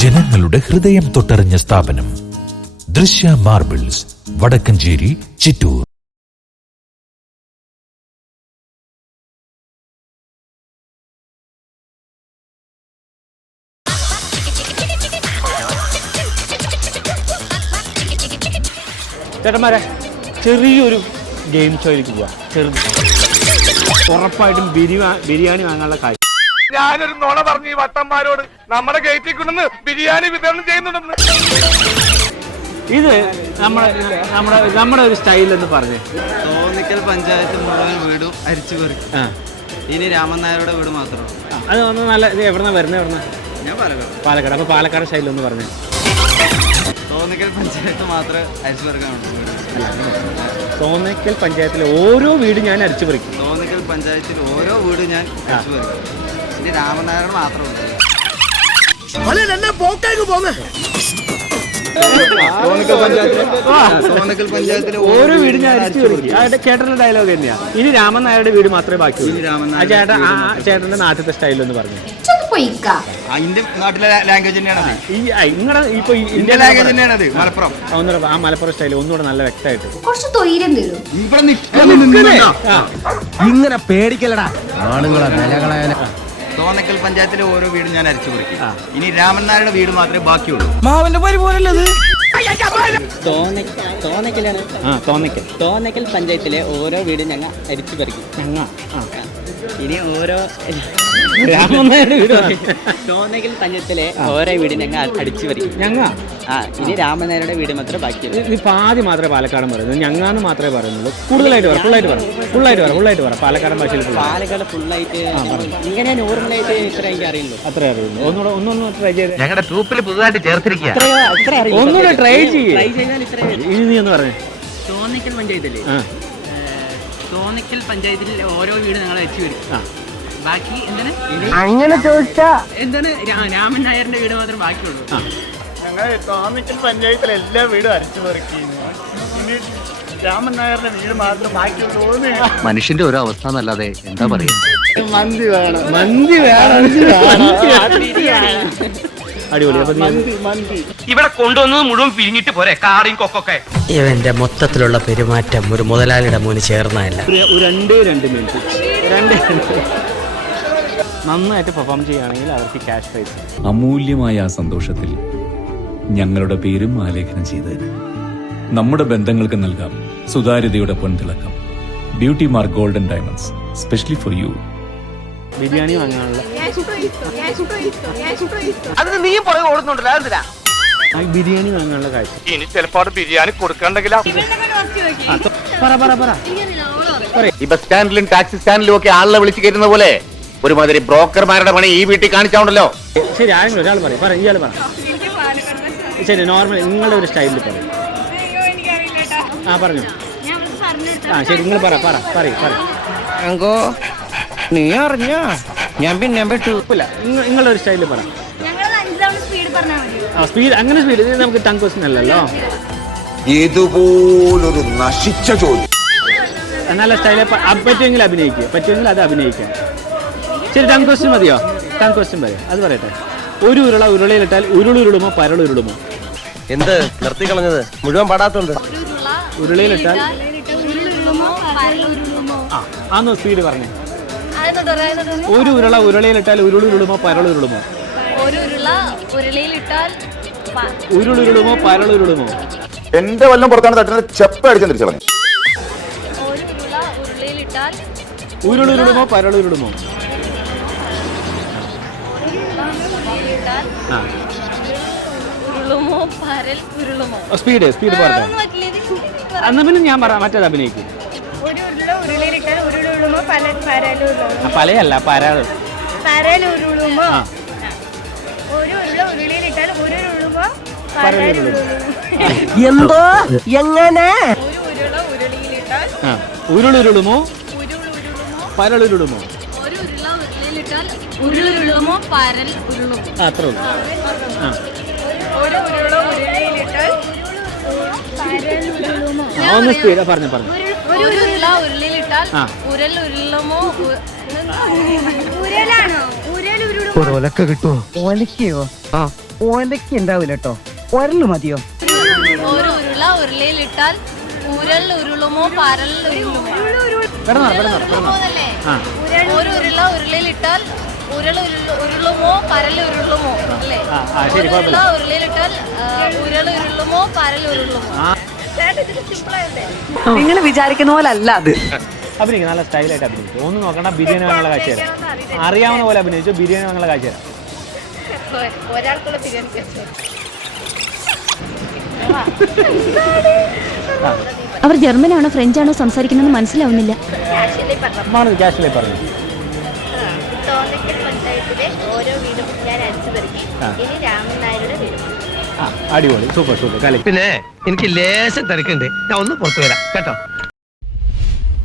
ജനങ്ങളുടെ ഹൃദയം തൊട്ടറിഞ്ഞ സ്ഥാപനം ദൃശ്യ മാർബിൾസ്, വടക്കഞ്ചേരി, ചിറ്റൂർ. ചേട്ടന്മാരെ, ചെറിയൊരു ഗെയിം ഷോയിലേക്ക് പോവാം. ചെറുത് ഉറപ്പായിട്ടും ബിരിയാണി വാങ്ങാനുള്ള കാര്യം. ഞാനൊരു നുണ പറഞ്ഞു ഈ വട്ടന്മാരോട്, നമ്മുടെ ഗേറ്റിൽ കൊണ്ടുവന്ന് ബിരിയാണി വിതരണം ചെയ്യുന്നുണ്ടെന്ന്. ഇത് നമ്മുടെ ഒരു സ്റ്റൈൽ എന്ന് പറഞ്ഞു. തോന്നിക്കൽ പഞ്ചായത്ത് മുഴുവൻ വീടും അരിച്ചു പെറുക്കി. ഇനി രാമൻ നായരുടെ വീട് മാത്രമാണ്. അത് ഒന്ന് നല്ല. ഇത് എവിടുന്നാ വരുന്നത്? എവിടുന്ന? ഞാൻ പാലക്കാട്. അപ്പോൾ പാലക്കാട് സ്റ്റൈൽ ഒന്ന് പറഞ്ഞു. തോന്നിക്കൽ പഞ്ചായത്ത് മാത്രമേ അരിച്ചു പെറുക്കാനുള്ളൂ. തോന്നിക്കൽ പഞ്ചായത്തിലെ ഓരോ വീട് ഞാൻ അരിച്ചു പെറുക്കി. തോന്നിക്കൽ പഞ്ചായത്തിൽ ഓരോ വീട് ഞാൻ അരിച്ചു പെറുക്കി. ഇനി രാമൻ നായരുടെ മാത്രമുണ്ട്. തോന്നിക്കൽ പഞ്ചായത്തിലെ ഓരോ വീട് ഞാൻ അരിച്ചു പെറുക്കി. അതിന്റെ കേട്ടുള്ള ഡയലോഗ് തന്നെയാ. ഇനി രാമൻ നായരുടെ വീട് മാത്രമേ ബാക്കിയുള്ളൂ. ചേട്ടന്റെ നാട്ടിലത്തെ സ്റ്റൈൽ എന്ന് പറഞ്ഞു. അതിന്റെ നാട്ടിലെ ലാംഗ്വേജ് തന്നെയാണ്. നിങ്ങളുടെ ഇപ്പൊ ഇന്ത്യൻ ലാംഗ്വേജ് തന്നെയാണ് മലപ്പുറം. ഒന്നുകൂടെ ആ മലപ്പുറം സ്റ്റൈൽ ഒന്നുകൂടെ നല്ല വ്യക്തമായിട്ട്. ഇങ്ങനെ പേടിക്കലടാ ആണുങ്ങളെ നിലകളെ. തോന്നക്കൽ പഞ്ചായത്തിലെ ഓരോ വീടും ഞാൻ അരിച്ചു പെറുക്കി. ഇനി രാമൻ നായരുടെ വീട് മാത്രമേ ബാക്കിയുള്ളൂ. മാവന്റെ പരി പോലല്ലത്. തോന്നക്കൽ പഞ്ചായത്തിലെ ഓരോ വീടും ഞങ്ങൾ അരിച്ചു പെറുക്കി. ഇനി ഓരോ തോന്നക്കൽ പഞ്ചായത്തിലെ ഓരോ വീട് ഞങ്ങൾ അടിച്ചു പെറുക്കി. ഇനി രാമനായരുടെ വീട് മാത്രമേ ബാക്കിയുള്ളൂ. ഇപ്പൊ ആദ്യം മാത്രമേ പാലക്കാടൻ പറയുന്നത്. ഞങ്ങാന്ന് മാത്രമേ പറയുന്നുള്ളൂ. കൂടുതലായിട്ട് പറ, ഫുള്ളായിട്ട് പറ. പാലക്കാടൻ ഭാഷയിൽ പാലക്കാട് ഫുള്ളായിട്ട് ഇങ്ങനെ നോർമലായിട്ട് ഇത്ര എനിക്ക് അറിയുള്ളൂ. അത്ര അറിയുള്ളൂ. ഒന്നുകൂടെ ട്രൈ ചെയ്ത്. ഞങ്ങളുടെ ട്രൂപ്പിൽ പുതുതായിട്ട് ചേർത്തിരിക്കുക. ഒന്നുകൂടെ ട്രൈ ചെയ്താൽ ഇത്ര. ഇനി നീ ഒന്ന് പറഞ്ഞു. തോന്നക്കൽ പഞ്ചായത്തിലെ ഓരോ വീട് ഞങ്ങൾ അരിച്ചു പെറുക്കി. ബാക്കി എന്താണ് അങ്ങനെ ചോദിച്ചാ എന്താണ് രാമൻ നായരുടെ വീട് മാത്രമേ ബാക്കിയുള്ളൂ. ഞങ്ങൾ തോന്നിക്കൽ പഞ്ചായത്തിലെ എല്ലാ വീടും അരിച്ചു പെറുക്കി. ഇനി രാമൻ നായരുടെ വീട് മാത്രം ബാക്കിയുള്ളൂ. മനുഷ്യന്റെ ഓരോ അവസ്ഥ എന്നല്ലാതെ എന്താ പറയാ. മന്തി വേണം. അടിപൊളി. ഇവിടെ കൊണ്ടുവന്നത് മുഴുവൻ പിരിഞ്ഞിട്ട് പോരെ കാറിയും കൊക്കൊക്കെ. ഇവന്റെ മൊത്തത്തിലുള്ള പെരുമാറ്റം ഒരു മുതലാളിയുടെ മോന് ചേർന്നതല്ല. ഒരു 2 മിനിറ്റ് നന്നായിട്ട് പെർഫോം ചെയ്യുകയാണെങ്കിൽ അവർക്ക് ക്യാഷ് പ്രൈസ്. അമൂല്യമായ ആ സന്തോഷത്തിൽ ഞങ്ങളുടെ പേരും ആലേഖനം ചെയ്തതിന് നമ്മുടെ ബന്ധങ്ങൾക്ക് നൽകാം സുതാര്യതയുടെ പൊൻതിളക്കം. Beauty Mark Golden Diamonds, specially for you. Biryani വാങ്ങാനുള്ള അതിന് നീ പുറകെ ഓടുന്നുണ്ടല്ലോ. അതെന്തിനാ ബിരിയാണി വാങ്ങാനുള്ള കാഴ്ച. ഇനി ചിലപ്പോ ബിരിയാണി കൊടുക്കണ്ടെങ്കിലോ. ഈ ബസ് സ്റ്റാൻഡിലും ടാക്സി സ്റ്റാൻഡിലും ഒക്കെ ആളെ വിളിച്ചു കയറ്റുന്ന പോലെ ഒരുമാതിരി ബ്രോക്കർമാരുടെ പണി ഈ വീട്ടിൽ കാണിച്ചാണല്ലോ. ശരി, ആരെങ്കിലും ഒരാൾ പറയും. ഇയാൾ പറ. ശരി, നോർമൽ നിങ്ങളുടെ ഒരു സ്റ്റൈലിൽ പറയും. പറഞ്ഞു. ശരി, നിങ്ങൾ പറ. നീ അറിഞ്ഞ ഞാൻ പിന്നെ പെട്ടില്ല. നിങ്ങളുടെ ഒരു സ്റ്റൈലിൽ പറ. സ്പീഡ് അങ്ങനെ സ്പീഡ് നമുക്ക് ടങ് ക്വസ്റ്റ്യൻ അല്ലല്ലോ. ഇതുപോലൊരു നശിച്ച ജോലി. നല്ല സ്റ്റൈലിൽ പറ്റുമെങ്കിൽ അത് അഭിനയിക്കാം. ശരി, ടങ് ക്വസ്റ്റ്യൻ മതിയോ? ടങ് ക്വസ്റ്റ്യൻ പറയാം. അത് പറയട്ടെ. ഒരു ഉരുളയിലിട്ടാൽ ഉരുളുരുളുമോ പരളുരുളുമോ? എന്ത് നിർത്തി കളഞ്ഞത് മുഴുവൻ പാടാത്തോണ്ട്. ഉരുളയിലിട്ടാൽ ആന്നോ സ്പീഡ് പറഞ്ഞേ. ഒരു ഉരുളയിലിട്ടാൽ ഉരുളുരുളുമോ പരളുരുളുമോ? ഉരുളുരുളുമോ പരളുരുളുമോ? എന്റെ വല്ലം പുറത്താണ് തട്ടുന്നത്. ചെപ്പ അടിച്ചു തിരിച്ചു പറഞ്ഞു. ഉരുളുരുളുമോ പരളുരുളുമോ? സ്പീഡ് പറഞ്ഞ. എന്നാ പിന്നെ ഞാൻ പറയാം, മറ്റേത് അഭിനയിക്കും. പലയല്ല പരൾ. എന്തോ എങ്ങനെ ഉരുളുരുളുമോ പരളുരുളുമോ? അത്രേ ഉള്ളൂ. ഒന്ന് സ്പീഡ് പറഞ്ഞു. ഒരു ഉരുള ഉരുളിയിലിട്ടാൽ ഉരുൾ ഉരുളുമോ ഉരലാണോ ഉരൽ ഉരുളുമോ ഒലക്ക കിട്ടുമോ? ഓലക്കയോ ഓലക്ക ഉണ്ടാവില്ല കേട്ടോ ഒരല് മതിയോ ഒരു ഉരുള ഉരുളിയിലിട്ടാൽ ഉരൽ ഉരുളുമോ പരൽ ഉരുളുമോ ഒരു ഉരുള ഉരുളിയിലിട്ടാൽ ഉരുൾ ഉരുളുമോ പരൽ ഉരുളുമോ അല്ലേ ഒരു ഉരുള ഉരുളിയിലിട്ടാൽ ഉരുൾ ഉരുളുമോ പരൽ ഉരുളുമോ നിങ്ങൾ വിചാരിക്കുന്ന പോലെ അല്ല അത്. അഭിനയിക്കും, നല്ല സ്റ്റൈലായിട്ട് അഭിനയിക്കും. ഒന്നും നോക്കണ്ട, ബിരിയാണി വാങ്ങുള്ള കാഴ്ച തരാം. അറിയാവുന്ന പോലെ അഭിനയിച്ചു, ബിരിയാണി വാങ്ങുള്ള കാഴ്ച തരാം. ഒരാൾക്കുള്ള ബിരിയാണി അവർ ജർമ്മനാണോ ഫ്രഞ്ചാണോ സംസാരിക്കുന്നത് മനസ്സിലാവുന്നില്ല. കാഷ്വലി പറഞ്ഞു. തോന്നക്കൽ പഞ്ചായത്തിലെ ഓരോ വീടും ഞാൻ അടിച്ചു പെറുക്കി. ഇനി രാമൻ നായരുടെ വീട്. അടിപൊളി, സൂപ്പർ സൂപ്പർ കളി. പിന്നെ എനിക്ക് ലേശം തിരക്കുണ്ട്, ഞാൻ ഒന്ന് പുറത്തു വരാം കേട്ടോ.